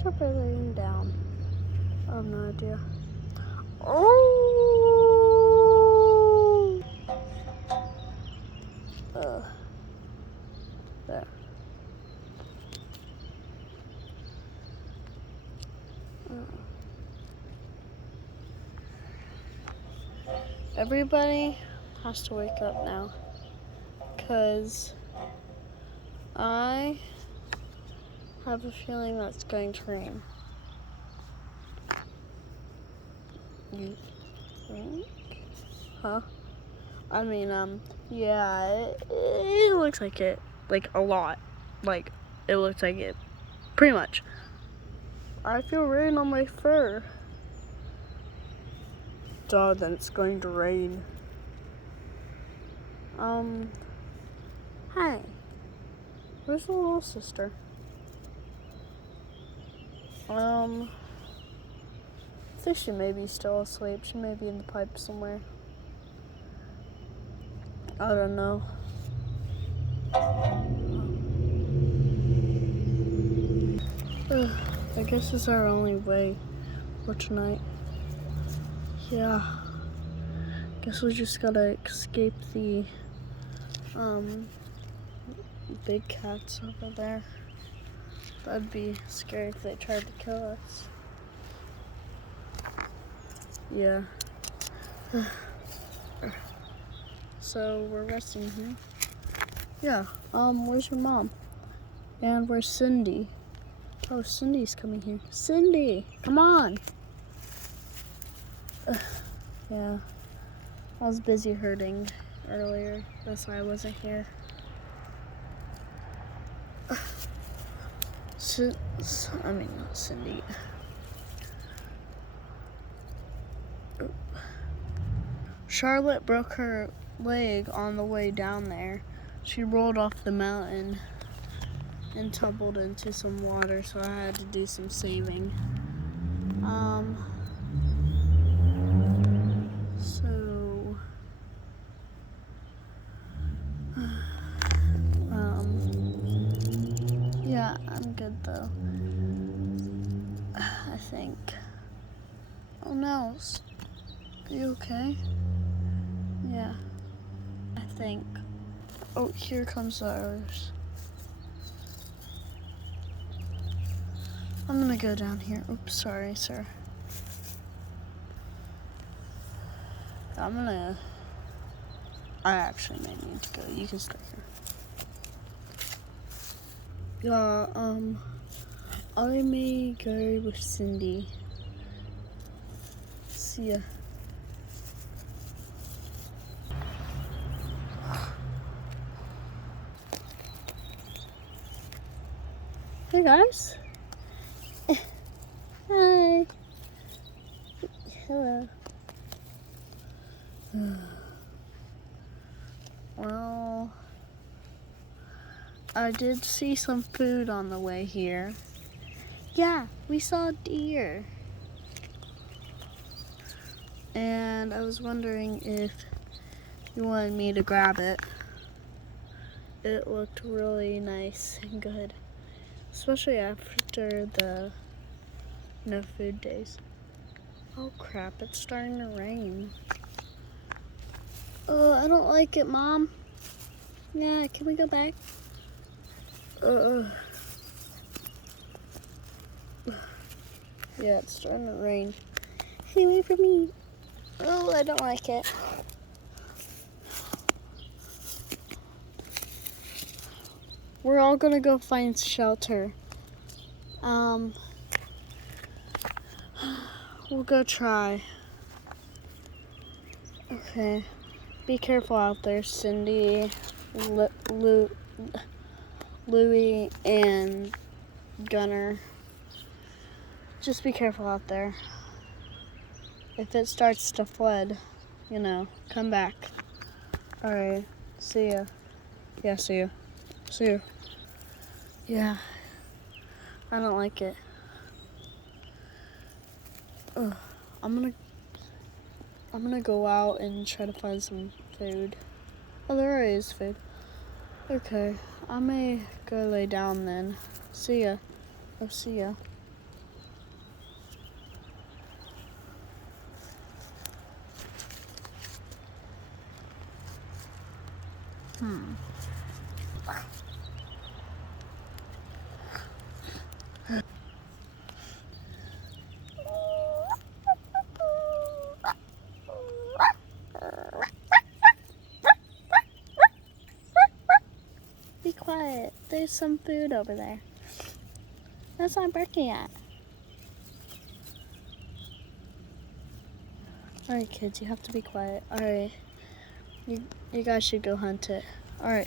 start by laying down? I have no idea. Oh! There. Everybody has to wake up now, because I have a feeling that it's going to rain. You think? Huh? I mean, yeah, it looks like it. Like, a lot. Like, it looks like it. Pretty much. I feel rain on my fur. Duh, then it's going to rain. Hey. Where's the little sister? I think she may be still asleep. She may be in the pipe somewhere. I don't know. I guess it's our only way for tonight. Yeah. Guess we just gotta escape the big cats over there. That'd be scary if they tried to kill us. Yeah. So we're resting here. Yeah. Where's your mom? And where's Cindy? Oh, Cindy's coming here. Cindy, come on. Yeah. I was busy herding earlier. That's why I wasn't here. Not Cindy. Charlotte broke her leg on the way down there. She rolled off the mountain and tumbled into some water, so I had to do some saving. Yeah, I'm good though. I think. Oh, Nels, are you okay? Yeah, I think. Oh, here comes ours. I'm gonna go down here. Oops, sorry, sir. I actually may need to go. You can stay here. Yeah, I may go with Cindy. See ya. Hey guys. Hi. Hello. Well, I did see some food on the way here. Yeah, we saw a deer. And I was wondering if you wanted me to grab it. It looked really nice and good, especially after the no food days. Oh crap, it's starting to rain. Oh, I don't like it, Mom. Yeah, can we go back? Yeah, it's starting to rain. Hey, wait for me. Oh, I don't like it. We're all gonna go find shelter. We'll go try. Okay. Be careful out there, Cindy, Louie, and Gunner. Just be careful out there. If it starts to flood, come back. Alright, see ya. Yeah, see ya. See ya. Yeah, I don't like it. I'm gonna go out and try to find some food. Oh, there is food. Okay, I may go lay down then. See ya. Oh, see ya. Be quiet. There's some food over there. That's not barking at. Alright, kids, you have to be quiet. Alright. You guys should go hunt it. Alright.